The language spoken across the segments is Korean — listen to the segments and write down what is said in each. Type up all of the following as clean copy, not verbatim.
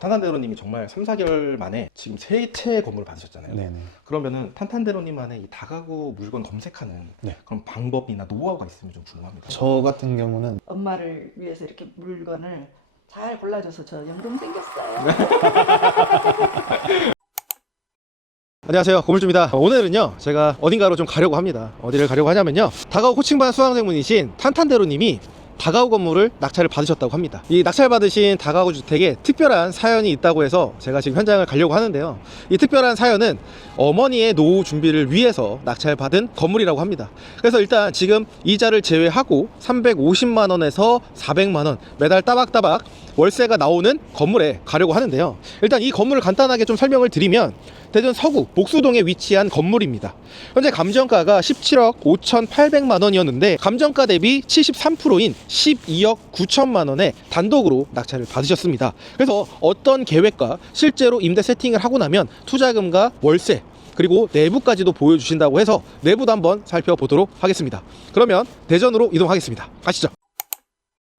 탄탄대로님이 정말 3, 4개월 만에 지금 세 채의 건물을 받으셨잖아요. 네네. 그러면은 탄탄대로님만의 이 다가구 물건 검색하는 네. 그런 방법이나 노하우가 있으면 좀 궁금합니다. 저 같은 경우는 엄마를 위해서 이렇게 물건을 잘 골라줘서 저 연금 생겼어요. 안녕하세요, 고물주입니다. 오늘은요 제가 어딘가로 좀 가려고 합니다. 어디를 가려고 하냐면요, 다가구 코칭반 수강생분이신 탄탄대로님이 다가구 건물을 낙찰을 받으셨다고 합니다. 이 낙찰 받으신 다가구 주택에 특별한 사연이 있다고 해서 제가 지금 현장을 가려고 하는데요, 이 특별한 사연은 어머니의 노후 준비를 위해서 낙찰 받은 건물이라고 합니다. 그래서 일단 지금 이자를 제외하고 350만원에서 400만원 매달 따박따박 월세가 나오는 건물에 가려고 하는데요, 일단 이 건물을 간단하게 좀 설명을 드리면 대전 서구 복수동에 위치한 건물입니다. 현재 감정가가 17억 5,800만원이었는데 감정가 대비 73%인 12억 9천만원에 단독으로 낙찰을 받으셨습니다. 그래서 어떤 계획과 실제로 임대 세팅을 하고 나면 투자금과 월세 그리고 내부까지도 보여주신다고 해서 내부도 한번 살펴보도록 하겠습니다. 그러면 대전으로 이동하겠습니다. 가시죠.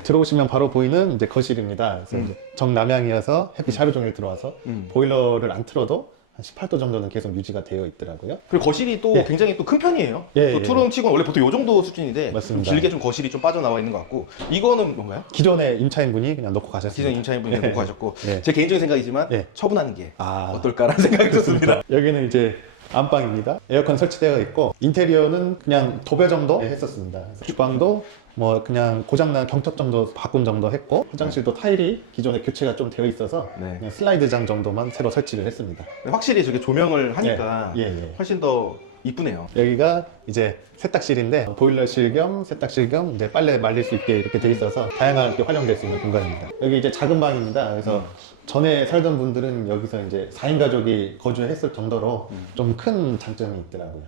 들어오시면 바로 보이는 이제 거실입니다. 그래서 이제 정남향이어서 햇빛이 하루 종일 들어와서 보일러를 안 틀어도 한 18도 정도는 계속 유지가 되어 있더라고요. 그리고 거실이 또 예. 굉장히 또 큰 편이에요. 예, 또 예. 투룸 치고는 원래 보통 이 정도 수준인데 맞습니다. 좀 길게 좀 거실이 좀 빠져나와 있는 것 같고, 이거는 뭔가요? 기존에 임차인분이 그냥 놓고 기존 가셨습니다. 임차인분이 예. 놓고 가셨고, 예. 제 개인적인 생각이지만 예. 처분하는 게 아, 어떨까라는 생각이 듭니다. 여기는 이제 안방입니다. 에어컨 설치되어 있고 인테리어는 그냥 도배 정도 했었습니다. 그래서 주방도 뭐 그냥 고장난 경첩 정도 바꾼 정도 했고, 화장실도 타일이 기존에 교체가 좀 되어 있어서 네. 그냥 슬라이드장 정도만 새로 설치를 했습니다. 확실히 저게 조명을 하니까 예, 예. 훨씬 더 이쁘네요. 여기가 이제 세탁실인데 보일러실 겸 세탁실 겸 이제 빨래 말릴 수 있게 이렇게 돼 있어서 다양하게 활용될 수 있는 공간입니다. 여기 이제 작은 방입니다. 그래서 전에 살던 분들은 여기서 이제 4인 가족이 거주했을 정도로 좀 큰 장점이 있더라고요.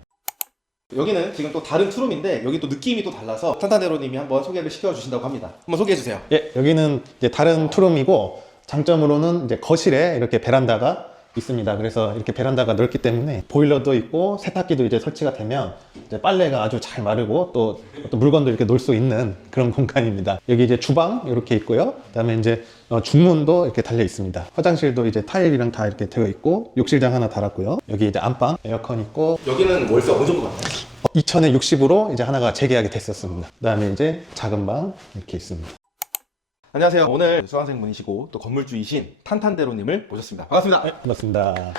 여기는 지금 또 다른 투룸인데 여기 또 느낌이 또 달라서 탄탄대로님이 한번 소개를 시켜주신다고 합니다. 한번 소개해 주세요. 예, 여기는 이제 다른 투룸이고 장점으로는 이제 거실에 이렇게 베란다가 있습니다. 그래서 이렇게 베란다가 넓기 때문에 보일러도 있고 세탁기도 이제 설치가 되면 이제 빨래가 아주 잘 마르고 또 어떤 물건도 이렇게 놓을 수 있는 그런 공간입니다. 여기 이제 주방 이렇게 있고요. 그다음에 이제 중문도 이렇게 달려 있습니다. 화장실도 이제 타일이랑 다 이렇게 되어 있고 욕실장 하나 달았고요. 여기 이제 안방 에어컨 있고, 여기는 월세 어느 정도 받나요? 2000에 60으로 이제 하나가 재계약이 됐었습니다. 그다음에 이제 작은 방 이렇게 있습니다. 안녕하세요. 오늘 수강생분이시고 또 건물주이신 탄탄대로님을 모셨습니다. 반갑습니다. 네, 반갑습니다.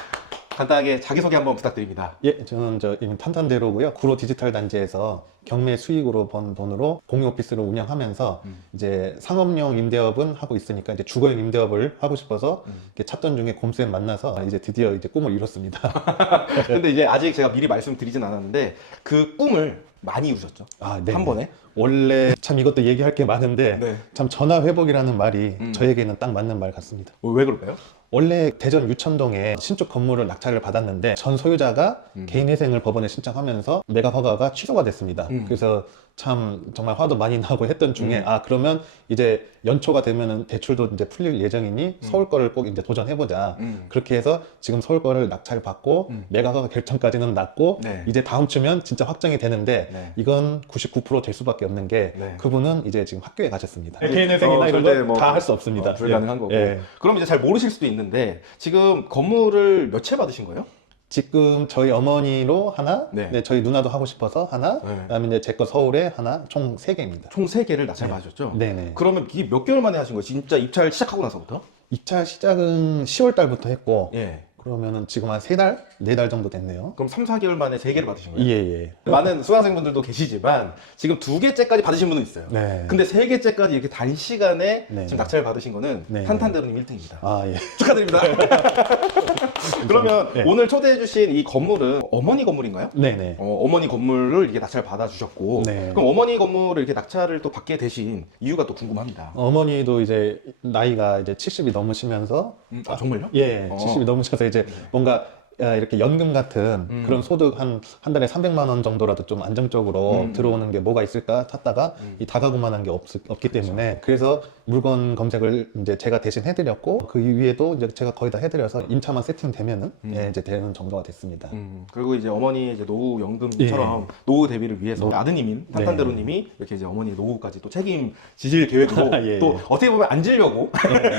간단하게 자기소개 한번 부탁드립니다. 예, 저는 이름 탄탄대로고요. 구로 디지털 단지에서 경매 수익으로 번 돈으로 공유 오피스를 운영하면서 이제 상업용 임대업은 하고 있으니까 이제 주거용 임대업을 하고 싶어서 이렇게 찾던 중에 곰쌤 만나서 이제 드디어 이제 꿈을 이뤘습니다. 근데 이제 아직 제가 미리 말씀드리진 않았는데 그 꿈을 많이 이루셨죠? 아, 네. 한 번에? 원래 참 이것도 얘기할 게 많은데 네. 참 전화 회복이라는 말이 저에게는 딱 맞는 말 같습니다. 왜 그럴까요? 원래 대전 유천동에 신축 건물을 낙찰을 받았는데 전 소유자가 개인회생을 법원에 신청하면서 매각 허가가 취소가 됐습니다. 그래서 참 정말 화도 많이 나고 했던 중에 아, 그러면 이제 연초가 되면은 대출도 이제 풀릴 예정이니 서울 거를 꼭 이제 도전해보자. 그렇게 해서 지금 서울 거를 낙찰 받고 매각 허가 결정까지는 났고, 네. 이제 다음 주면 진짜 확정이 되는데 네. 이건 99%될 수밖에 없는 게 네. 그분은 이제 지금 학교에 가셨습니다. 네, 개인회생이나 이런 절대 거 뭐 다 할 수 없습니다. 불가능한 예. 거고. 예. 그럼 이제 잘 모르실 수도 있는데 지금 건물을 몇 채 받으신 거예요? 지금 저희 어머니로 하나, 네. 네, 저희 누나도 하고 싶어서 하나, 네. 그다음에 이제 제 거 서울에 하나, 총 3개입니다. 총 3개를 낙찰 받으셨죠? 네네. 그러면 이게 몇 개월 만에 하신 거예요? 진짜 입찰 시작하고 나서부터? 입찰 시작은 10월 달부터 했고, 예. 그러면은 지금 한 3달, 4달 정도 됐네요. 그럼 3, 4개월 만에 3개를 받으신 거예요? 예. 많은 수강생분들도 계시지만 지금 2개째까지 받으신 분은 있어요. 네. 근데 3개째까지 이렇게 단시간에 네. 지금 낙찰 받으신 거는 네. 탄탄대로님 1등입니다. 아, 예. 축하드립니다. 그러면 네. 오늘 초대해주신 이 건물은 어머니 건물인가요? 네네. 어머니 건물을 이렇게 낙찰 받아주셨고, 네. 그럼 어머니 건물을 이렇게 낙찰을 또 받게 되신 이유가 또 궁금합니다. 어머니도 이제 나이가 이제 70이 넘으시면서, 아, 정말요? 예, 어. 70이 넘으셔서 이제 뭔가 이렇게 연금 같은 그런 소득 한 달에 300만 원 정도라도 좀 안정적으로 들어오는 게 뭐가 있을까 찾다가 이 다가구만한 게 없기 때문에, 그래서 물건 검색을 이제 제가 대신 해드렸고 그 위에도 이제 제가 거의 다 해드려서 임차만 세팅되면은 예, 이제 되는 정도가 됐습니다. 그리고 이제 어머니 이제 노후 연금처럼 노후 대비를 위해서 아드님인 탄탄대로님이 이렇게 이제 어머니 노후까지 또 책임지실 계획으로 예, 또 예. 어떻게 보면 안 지려고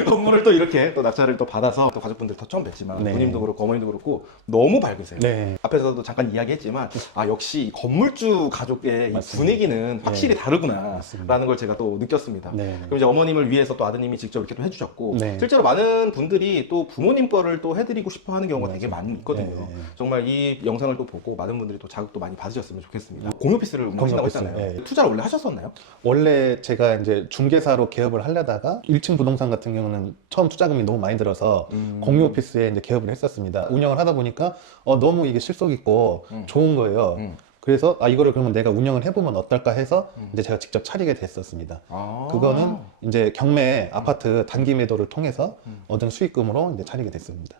건물을 또 이렇게 또 낙찰을 또 받아서 또 가족분들 더 처음 뵙지만 네. 누님도 그렇고 어머니도 그렇고 너무 밝으세요. 네. 앞에서도 잠깐 이야기했지만 아 역시 이 건물주 가족의 이 맞습니다. 분위기는 확실히 다르구나 맞습니다. 라는 걸 제가 또 느꼈습니다. 네. 그럼 이제 어머님을 위해서 또 아드님이 직접 이렇게 또 해주셨고 네. 실제로 많은 분들이 또 부모님 거를 또 해드리고 싶어 하는 경우가 되게 많이 있거든요. 네. 정말 이 영상을 또 보고 많은 분들이 또 자극도 많이 받으셨으면 좋겠습니다. 공유 오피스를 운영하신다고 공유 오피스, 했잖아요. 예. 투자를 원래 하셨었나요? 원래 제가 이제 중개사로 개업을 하려다가 1층 부동산 같은 경우는 처음 투자금이 너무 많이 들어서 공유 오피스에 이제 개업을 했었습니다. 운영을 하다 보니까 너무 이게 실속 있고 좋은 거예요. 그래서 이거를 그러면 내가 운영을 해보면 어떨까 해서 이제 제가 직접 차리게 됐었습니다. 그거는 이제 경매 아파트 단기 매도를 통해서 얻은 수익금으로 이제 차리게 됐습니다.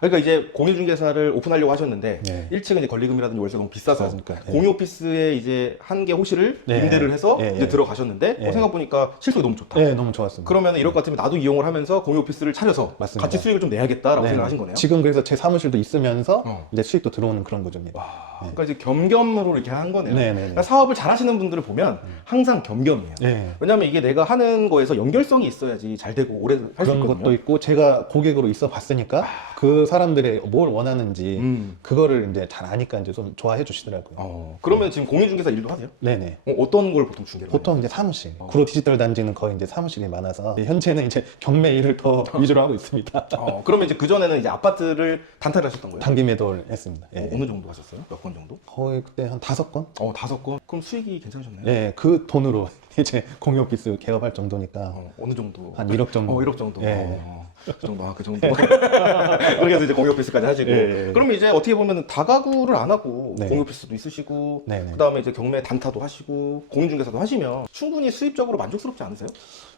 그러니까 이제 공유중개사를 오픈하려고 하셨는데 네. 1층은 이제 권리금이라든지 월세 너무 비싸서 비싸니까, 네. 공유 오피스에 이제 한 개 호실을 네. 임대를 해서 네, 이제 네. 들어가셨는데 네. 생각 보니까 실속이 너무 좋다. 네, 너무 좋았습니다. 그러면 이럴 것 같으면 나도 이용을 하면서 공유 오피스를 차려서 맞습니다. 같이 수익을 좀 내야겠다라고 네. 생각하신 거네요. 지금 그래서 제 사무실도 있으면서 이제 수익도 들어오는 그런 구조입니다. 그러니까 이제 겸겸으로 이렇게 한 거네요. 네, 네, 네. 그러니까 사업을 잘 하시는 분들을 보면 항상 겸겸이에요. 네. 왜냐하면 이게 내가 하는 거에서 연결성이 있어야지 잘 되고 오래 할 수 그런 있거든요. 것도 있고 제가 고객으로 있어 봤으니까 그 사람들의 뭘 원하는지 그거를 이제 잘 아니까 이제 좀 좋아해 주시더라고요. 그러면 지금 공유중개사 일도 하세요? 네네. 어떤 걸 보통 중개를 보통 이제 사무실, 구로 디지털 단지는 거의 이제 사무실이 많아서 현재는 이제 경매 일을 더 위주로 하고 있습니다. 그러면 이제 그 전에는 이제 아파트를 단타를 하셨던 거예요? 단기 매도를 했습니다. 예. 어느 정도 하셨어요? 몇 건 정도? 거의 그때 한 5건? 5건? 그럼 수익이 괜찮으셨나요? 네, 그 돈으로 이제 공유 오피스 개업할 정도니까 어느 정도? 한 1억 정도. 1억 정도. 예. 그 정도, 그 정도. 그렇게 해서 이제 공유 오피스까지 하시고. 예. 그러면 이제 어떻게 보면 다가구를 안 하고 네. 공유 오피스도 있으시고, 네네. 그 다음에 이제 경매 단타도 하시고, 공인중개사도 하시면 충분히 수입적으로 만족스럽지 않으세요?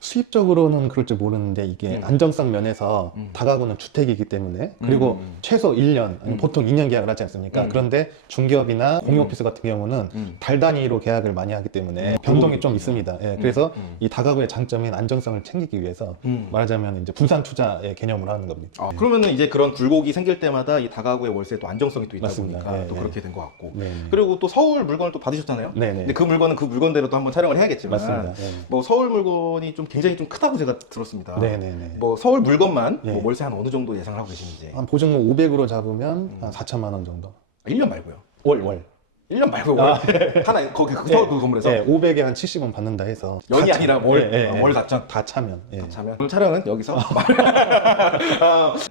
수입적으로는 그럴지 모르는데 이게 안정성 면에서 다가구는 주택이기 때문에 그리고 최소 1년, 아니 보통 2년 계약을 하지 않습니까? 그런데 중개업이나 공유 오피스 같은 경우는 달 단위로 계약을 많이 하기 때문에 변동이 좀 있습니다. 예, 그래서 이 다가구의 장점인 안정성을 챙기기 위해서 말하자면 이제 분산 투자의 개념으로 하는 겁니다. 그러면은 이제 그런 굴곡이 생길 때마다 이 다가구의 월세에 또 안정성이 또 있다 맞습니다. 보니까 예, 또 예. 그렇게 된 것 같고. 네. 그리고 또 서울 물건을 또 받으셨잖아요. 네네. 근데 그 물건은 그 물건대로 또 한번 촬영을 해야겠지만, 맞습니다. 예. 뭐 서울 물건이 좀 굉장히 좀 크다고 제가 들었습니다. 네네네. 뭐 서울 물건만 예. 뭐 월세 한 어느 정도 예상을 하고 계시는지. 한 보증금 500으로 잡으면 한 4천만 원 정도. 1년 말고요. 월. 1년 말고 월. 하나 거기 그 서울 그 건물에서 네, 500에 한 70원 받는다 해서 연이 다 아니라 차- 월, 예, 예, 월 예. 답장. 다 차면. 예. 차면. 오늘 촬영은 여기서.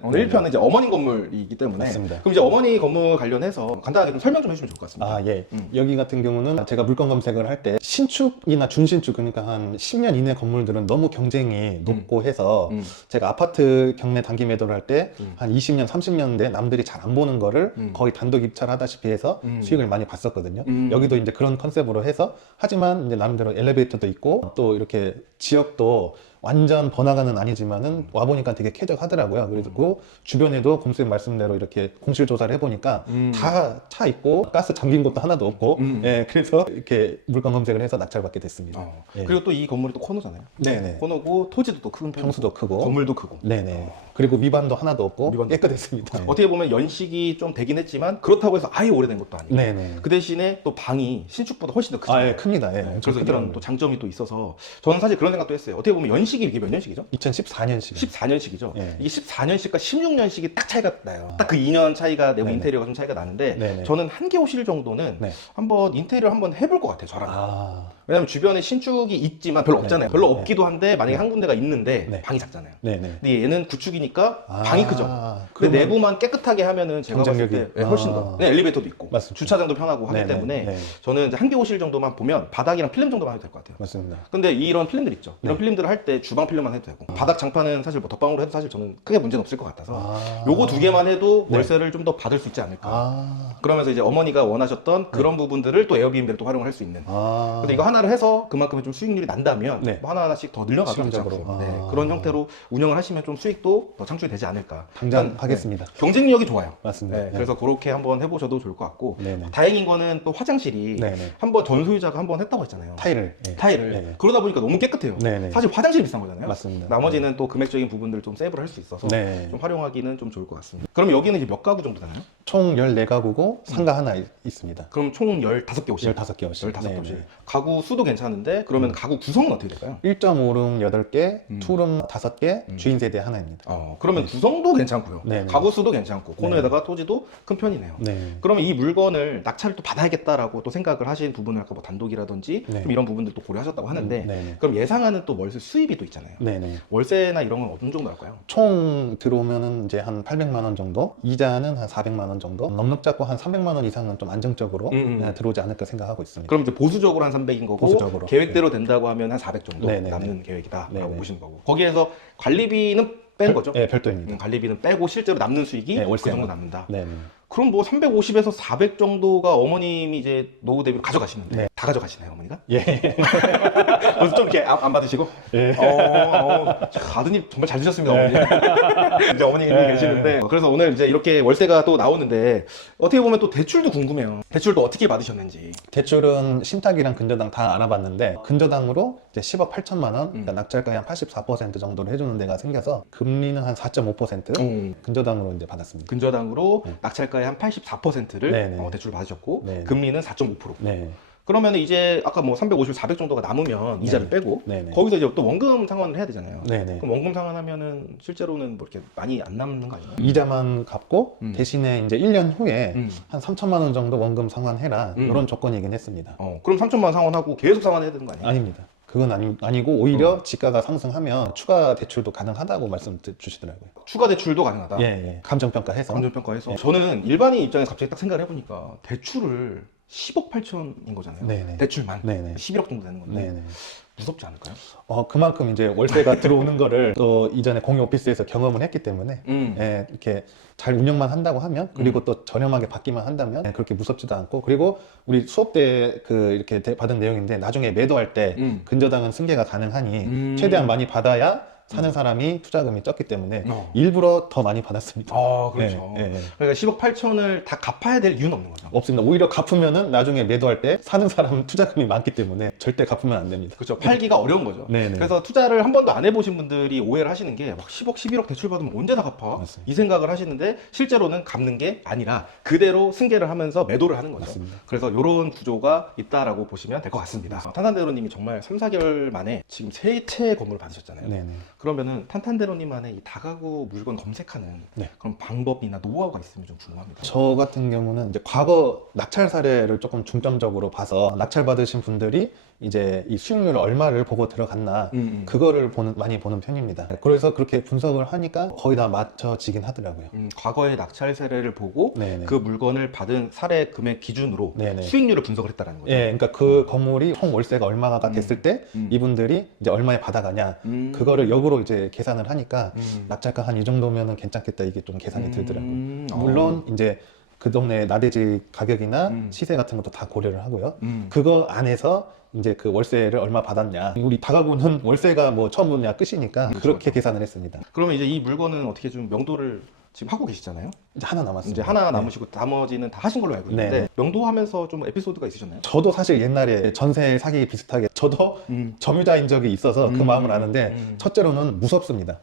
오늘 1편은 이제 어머니 건물이기 때문에. 맞습니다. 그럼 이제 어머니 건물 관련해서 간단하게 좀 설명 좀 해주시면 좋을 것 같습니다. 아, 예. 여기 같은 경우는 제가 물건 검색을 할 때 신축이나 준신축, 그러니까 한 10년 이내 건물들은 너무 경쟁이 높고 해서 제가 아파트 경매 단기 매도를 할 때 한 20년, 30년 대 남들이 잘 안 보는 거를 거의 단독 입찰하다시피 해서 수익을 많이 봤었거든요. 여기도 이제 그런 컨셉으로 해서 하지만 이제 나름대로 엘리베이터도 있고 또 이렇게 지역도 완전 번화가는 아니지만은 와보니까 되게 쾌적하더라고요. 그리고 주변에도 곰쌤 말씀대로 이렇게 공실 조사를 해보니까 다 차 있고 가스 잠긴 곳도 하나도 없고 예, 그래서 이렇게 물건 검색을 해서 낙찰받게 됐습니다. 예. 그리고 또 이 건물이 또 코너잖아요. 네네. 코너고 토지도 또 큰 편이고 평수도 크고 건물도 크고. 네네. 그리고 미반도 하나도 없고 미반도 깨끗했습니다. 어떻게 보면 연식이 좀 되긴 했지만 그렇다고 해서 아예 오래된 것도 아니고. 네네. 그 대신에 또 방이 신축보다 훨씬 더 크죠. 아, 예, 큽니다. 예. 엄청 그래서 크더라고요. 이런 또 장점이 또 있어서 저는 사실 그런 생각도 했어요. 어떻게 보면 연식이 이게 몇 년식이죠? 2014년식. 14년식이죠. 예. 이게 14년식과 16년식이 딱 차이가 나요. 딱 그 2년 차이가 내부 네네. 인테리어가 좀 차이가 나는데 네네. 저는 한 개 호실 정도는 네. 한번 인테리어 한번 해볼 것 같아요. 저랑. 아, 왜냐면 주변에 신축이 있지만 별로 없잖아요. 별로 네. 없기도 한데 만약에 한 군데가 있는데 네. 방이 작잖아요. 네네. 근데 얘는 구축이니까 아, 방이 크죠. 근데 그러면 내부만 깨끗하게 하면은 제가 봤을 때 경쟁력이- 훨씬 아. 더. 네, 엘리베이터도 있고 맞습니다. 주차장도 편하고 하기 네네. 때문에 네. 저는 이제 한 개 호실 정도만 보면 바닥이랑 필름 정도만 해도 될 것 같아요. 맞습니다. 근데 이런 필름들 있죠. 이런 필름들을 할 때 주방 필름만 해도 되고 바닥 장판은 사실 뭐 덧방으로 해도 사실 저는 크게 문제는 없을 것 같아서 아. 요거 두 개만 해도 네. 월세를 좀 더 받을 수 있지 않을까. 아. 그러면서 이제 어머니가 원하셨던 그런 부분들을 또 에어비앤비를 또 활용을 할 수 있는. 아. 근데 이거 하나를 해서 그만큼의 좀 수익률이 난다면 네. 뭐 하나하나씩 더 늘려가도 실험적으로. 괜찮고. 네, 아. 그런 형태로 운영을 하시면 좀 수익도 더 창출이 되지 않을까. 당장 일단, 하겠습니다. 네, 경쟁력이 좋아요. 맞습니다. 네, 네. 그래서 그렇게 한번 해보셔도 좋을 것 같고 네네. 다행인 거는 또 화장실이 네네. 한번 전소유자가 한번 했다고 했잖아요. 타일을. 타일을. 네네. 그러다 보니까 너무 깨끗해요. 네네. 사실 화장실이 비싼 거잖아요. 맞습니다. 나머지는 또 금액적인 부분들 좀 세이브를 할 수 있어서 네. 좀 활용하기는 좀 좋을 것 같습니다. 그럼 여기는 이제 몇 가구 정도 되나요? 총 14가구고 상가 하나 있습니다. 그럼 총 15개 옷이 15개 옷이. 15곳이. 가구 수도 괜찮은데 그러면 가구 구성은 어떻게 될까요? 1.5룸 8개, 음. 2룸 5개, 주인 세대 하나입니다. 그러면 구성도 괜찮고요. 네네. 가구 수도 괜찮고 코너에다가 토지도 큰 편이네요. 네. 그러면 이 물건을 낙찰을 또 받아야겠다라고 또 생각을 하신 부분을 아까 뭐 단독이라든지 네. 좀 이런 부분들 또 고려하셨다고 하는데 네네. 그럼 예상하는 또 월세 수입이 또 있잖아요. 네네. 월세나 이런 건 어느 정도 할까요? 총 들어오면은 이제 한 800만 원 정도, 이자는 한 400만 원 정도, 넉넉 잡고 한 300만 원 이상은 좀 안정적으로 들어오지 않을까 생각하고 있습니다. 그럼 이제 보수적으로 한 300인 거고 보수적으로. 계획대로 된다고 하면 한 400 정도 네네네. 남는 계획이다라고 네네. 보시는 거고 거기에서 관리비는 뺀 거죠? 네, 별도입니다. 관리비는 빼고 실제로 남는 수익이 네, 그 월세만. 정도 남는다. 네네. 그럼 뭐 350에서 400 정도가 어머님이 이제 노후 대비로 가져가시는데 네. 다 가져가시나요 어머니가? 예. 그래서 좀 이렇게 안 받으시고? 예. 아드님 정말 잘 드셨습니다 어머니. 이제 어머님이 네. 계시는데 그래서 오늘 이제 이렇게 월세가 또 나오는데 어떻게 보면 또 대출도 궁금해요. 대출도 어떻게 받으셨는지. 대출은 신탁이랑 근저당 다 알아봤는데 근저당으로 이제 10억 8천만 원, 그러니까 낙찰가의 한 84% 정도를 해주는 데가 생겨서 금리는 한 4.5%, 근저당으로 이제 받았습니다. 근저당으로 네. 낙찰가의 한 84%를 네네. 대출을 받으셨고 네네. 금리는 4.5%. 네. 그러면 이제 아까 뭐 350, 400 정도가 남으면 이자를 빼고 네네. 거기서 이제 또 원금 상환을 해야 되잖아요. 네네. 그럼 원금 상환하면은 실제로는 뭐 이렇게 많이 안 남는 거 아니에요? 이자만 갚고 대신에 이제 1년 후에 음. 한 3천만 원 정도 원금 상환해라 이런 조건이긴 했습니다. 그럼 3천만 원 상환하고 계속 상환해야 되는 거 아니에요? 아닙니다. 그건 아니고 오히려 지가가 상승하면 추가 대출도 가능하다고 말씀 주시더라고요. 추가 대출도 가능하다. 예. 감정평가해서. 감정평가해서 저는 일반인 입장에서 갑자기 딱 생각을 해보니까 대출을 10억 8천인 거잖아요. 네네. 대출만 네네. 11억 정도 되는 건데 네네. 무섭지 않을까요? 그만큼 이제 월세가 들어오는 거를 또 이전에 공유 오피스에서 경험을 했기 때문에 예, 이렇게 잘 운영만 한다고 하면 그리고 또 저렴하게 받기만 한다면 예, 그렇게 무섭지도 않고 그리고 우리 수업 때 이렇게 받은 내용인데 나중에 매도할 때 근저당은 승계가 가능하니 최대한 많이 받아야 사는 사람이 투자금이 적기 때문에 일부러 더 많이 받았습니다. 그렇죠. 예. 그러니까 10억 8천을 다 갚아야 될 이유는 없는 거죠. 없습니다. 오히려 갚으면은 나중에 매도할 때 사는 사람 투자금이 많기 때문에 절대 갚으면 안 됩니다. 그렇죠. 팔기가 어려운 거죠. 네네. 그래서 투자를 한 번도 안 해보신 분들이 오해를 하시는 게 막 10억, 11억 대출 받으면 언제 다 갚아? 맞습니다. 이 생각을 하시는데 실제로는 갚는 게 아니라 그대로 승계를 하면서 매도를 하는 거죠. 맞습니다. 그래서 이런 구조가 있다라고 보시면 될 것 같습니다. 탄탄대로님이 정말 3, 4개월 만에 지금 세 채의 건물을 받으셨잖아요. 네네. 그러면은 탄탄대로님만의 이 다가구 물건 검색하는 네. 그런 방법이나 노하우가 있으면 좀 궁금합니다. 저 같은 경우는 이제 과거 낙찰 사례를 조금 중점적으로 봐서 낙찰 받으신 분들이 이제 이 수익률 얼마를 보고 들어갔나 그거를 많이 보는 편입니다. 그래서 그렇게 분석을 하니까 거의 다 맞춰지긴 하더라고요. 과거의 낙찰 사례를 보고 네네. 그 물건을 받은 사례 금액 기준으로 네네. 수익률을 분석을 했다는 거죠. 예, 그러니까 그 건물이 총 월세가 얼마가 됐을 때 이분들이 이제 얼마에 받아가냐 그거를 역으로 이제 계산을 하니까 낙찰가 한 이 정도면은 괜찮겠다 이게 좀 계산이 들더라고요. 물론 이제 그 동네 나대지 가격이나 시세 같은 것도 다 고려를 하고요. 그거 안에서 이제 그 월세를 얼마 받았냐. 우리 다가구는 월세가 뭐 처음이냐 끝이니까 그렇게 계산을 했습니다. 그러면 이제 이 물건은 어떻게 좀 명도를 지금 하고 계시잖아요? 이제 하나 남았습니다. 이제 하나 남으시고 나머지는 다 하신 걸로 알고 있는데 네. 명도하면서 좀 에피소드가 있으셨나요? 저도 사실 옛날에 전세 사기 비슷하게 저도 점유자인 적이 있어서 그 마음을 아는데 첫째로는 무섭습니다.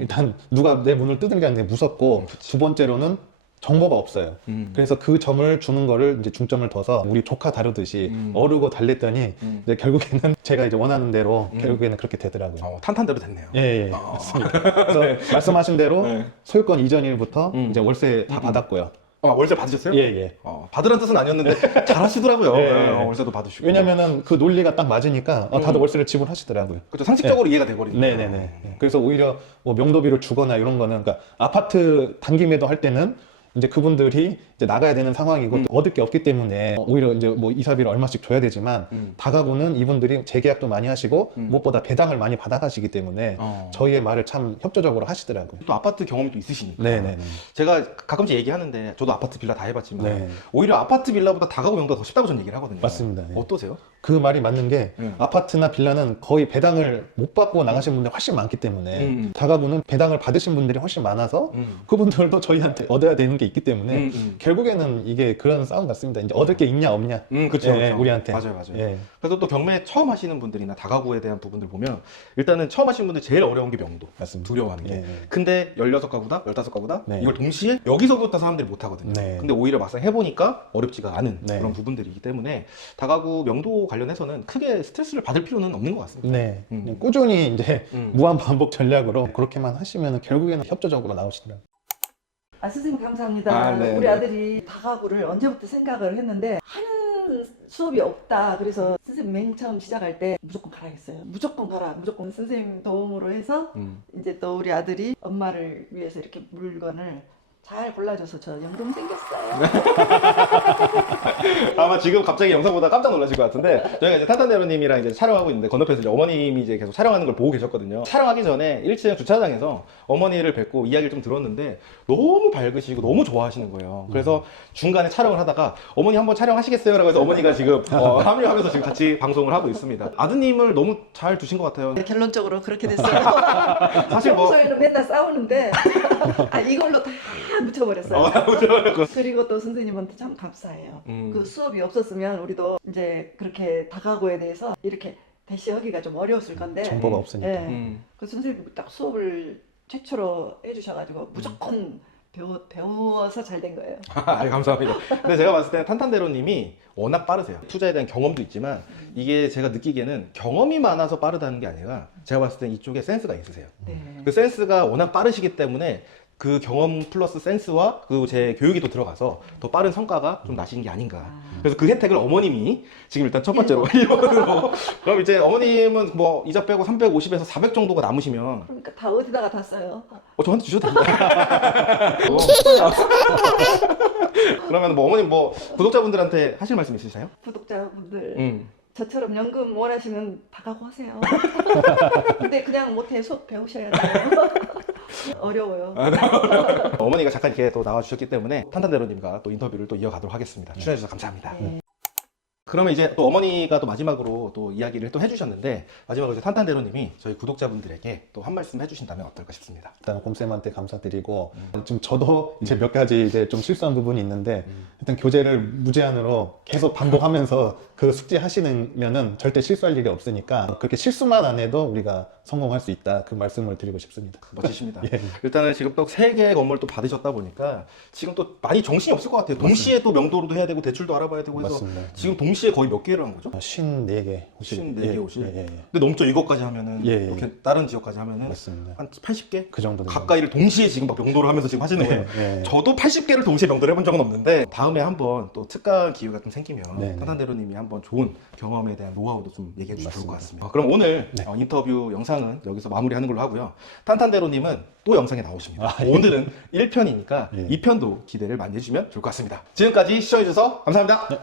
일단 누가 내 문을 두든 게 아니라 무섭고 두 번째로는 정보가 없어요. 그래서 그 점을 주는 거를 이제 중점을 둬서 우리 조카 다루듯이 어르고 달랬더니 이제 결국에는 제가 이제 원하는 대로 결국에는 그렇게 되더라고요. 탄탄대로 됐네요. 예, 맞습니다. 그래서 말씀하신 대로 소유권 이전일부터 이제 월세 다 받았고요. 월세 받으셨어요? 예. 받으란 뜻은 아니었는데 잘 하시더라고요. 예. 월세도 받으시고. 왜냐면은 그 논리가 딱 맞으니까 다들 월세를 지불하시더라고요. 그렇죠. 상식적으로 이해가 돼버리죠. 네네네. 그래서 오히려 뭐 명도비를 주거나 이런 거는 그러니까 아파트 단기 매도 할 때는 이제 그분들이 이제 나가야 되는 상황이고 또 얻을 게 없기 때문에 오히려 이제 뭐 이사비를 얼마씩 줘야 되지만 다가구는 이분들이 재계약도 많이 하시고 무엇보다 배당을 많이 받아가시기 때문에 저희의 말을 참 협조적으로 하시더라고요. 또 아파트 경험이 또 있으시니까. 네네네. 제가 가끔씩 얘기하는데 저도 아파트 빌라 다 해봤지만 네. 오히려 아파트 빌라보다 다가구 명도가 더 쉽다고 저는 얘기를 하거든요. 맞습니다. 네. 어떠세요? 그 말이 맞는 게 아파트나 빌라는 거의 배당을 못 받고 나가신 분들이 훨씬 많기 때문에 다가구는 배당을 받으신 분들이 훨씬 많아서 그분들도 저희한테 얻어야 되는 게 있기 때문에 결국에는 이게 그런 싸움 같습니다. 이제 얻을 게 있냐 없냐. 그쵸, 예, 우리한테. 맞아요. 예. 그래서 또 경매 처음 하시는 분들이나 다가구에 대한 부분들 보면 일단은 처음 하시는 분들 제일 어려운 게 명도. 맞습니다. 두려워하는 게. 예. 근데 16가구다? 15가구다? 네. 이걸 동시에 여기서부터 사람들이 못 하거든요. 네. 근데 오히려 막상 해보니까 어렵지가 않은 네. 그런 부분들이기 때문에 다가구 명도 관련해서는 크게 스트레스를 받을 필요는 없는 것 같습니다. 네. 그냥 꾸준히 이제 음. 무한 반복 전략으로 그렇게만 하시면 결국에는 협조적으로 나오시더라고요. 아, 선생님 감사합니다. 아, 네, 우리 네. 아들이 다가구를 언제부터 생각을 했는데 하는 수업이 없다. 그래서 선생님 맨 처음 시작할 때 무조건 가라겠어요. 무조건 가라. 무조건 선생님 도움으로 해서 이제 또 우리 아들이 엄마를 위해서 이렇게 물건을 잘 골라줘서 저 연금 생겼어요. 아마 지금 갑자기 영상 보다 깜짝 놀라실 것 같은데 저희가 이제 탄탄대로님이랑 이제 촬영하고 있는데 건너편에서 이제 어머님이 이제 계속 촬영하는 걸 보고 계셨거든요. 촬영하기 전에 1층 주차장에서 어머니를 뵙고 이야기를 좀 들었는데 너무 밝으시고 너무 좋아하시는 거예요. 그래서 중간에 촬영을 하다가 어머니 한번 촬영하시겠어요? 라고 해서 어머니가 지금 합류하면서 지금 같이 방송을 하고 있습니다. 아드님을 너무 잘 두신 것 같아요. 결론적으로 그렇게 됐어요. 사실 뭐 평소에는 맨날 싸우는데 아, 이걸로 다 묻혀버렸어요. 그리고 또 선생님한테 참 감사해요. 그 수업이 없었으면 우리도 이제 그렇게 다가구에 대해서 이렇게 대시 하기가 좀 어려웠을 건데 정보가 없으니까. 예. 그 선생님이 딱 수업을 최초로 해주셔가지고 무조건 배워서 잘 된 거예요. 감사합니다. 근데 제가 봤을 때는 탄탄대로님이 워낙 빠르세요. 투자에 대한 경험도 있지만 이게 제가 느끼기에는 경험이 많아서 빠르다는 게 아니라 제가 봤을 때 이쪽에 센스가 있으세요. 네. 그 센스가 워낙 빠르시기 때문에 그 경험 플러스 센스와 그리고 제 교육이 또 들어가서 더 빠른 성과가 좀 나시는 게 아닌가. 그래서 그 혜택을 어머님이 지금 일단 첫 번째로 1번으로 그럼 이제 어머님은 뭐 이자 빼고 350에서 400 정도가 남으시면 그러니까 다 어디다가 다 써요. 저한테 주셔도 됩니다. 그러면 뭐 어머님 뭐 구독자분들한테 하실 말씀 있으세요? 구독자분들 저처럼 연금 원하시면 다가구 하세요. 근데 그냥 못해 수업 배우셔야 돼요. 어려워요. 어머니가 잠깐 이렇게 또 나와주셨기 때문에 탄탄대로님과 또 인터뷰를 또 이어가도록 하겠습니다. 출연해주셔서 감사합니다. 네. 그러면 이제 또 어머니가 또 마지막으로 또 이야기를 또 해주셨는데 마지막으로 이제 탄탄대로님이 저희 구독자분들에게 또 한 말씀 해주신다면 어떨까 싶습니다. 일단 곰쌤한테 감사드리고 지금 저도 이제 몇 가지 이제 좀 실수한 부분이 있는데 일단 교재를 무제한으로 계속 반복하면서 그 숙제 하시면은 절대 실수할 일이 없으니까 그렇게 실수만 안 해도 우리가 성공할 수 있다 그 말씀을 드리고 싶습니다. 멋지십니다. 예. 일단은 지금 또 3개의 건물을 또 받으셨다 보니까 지금 또 많이 정신이 없을 것 같아요. 동시에 또 명도로도 해야 되고 대출도 알아봐야 되고 해서 맞습니다. 지금 동시에 거의 몇 개를 한 거죠? 54개 호실. 54개 호실? 예. 근데 넘죠. 이것까지 하면은 예, 예. 이렇게 다른 지역까지 하면은 맞습니다. 한 80개? 그 정도 됩니다. 가까이를 동시에 지금 막 명도를 하면서 지금 하시는 거예요. 예. 저도 80개를 동시에 명도를 해본 적은 없는데 다음에 한번 또 특가 기회가 좀 생기면 네. 탄탄대로님이 한번 좋은 경험에 대한 노하우도 좀 얘기해 주시면 좋을 것 맞습니다. 같습니다. 그럼 오늘 네. 인터뷰 영상은 여기서 마무리하는 걸로 하고요. 탄탄대로님은 또 영상에 나오십니다. 아, 예. 오늘은 1편이니까 예. 2편도 기대를 많이 해주시면 좋을 것 같습니다. 지금까지 시청해주셔서 감사합니다. 네.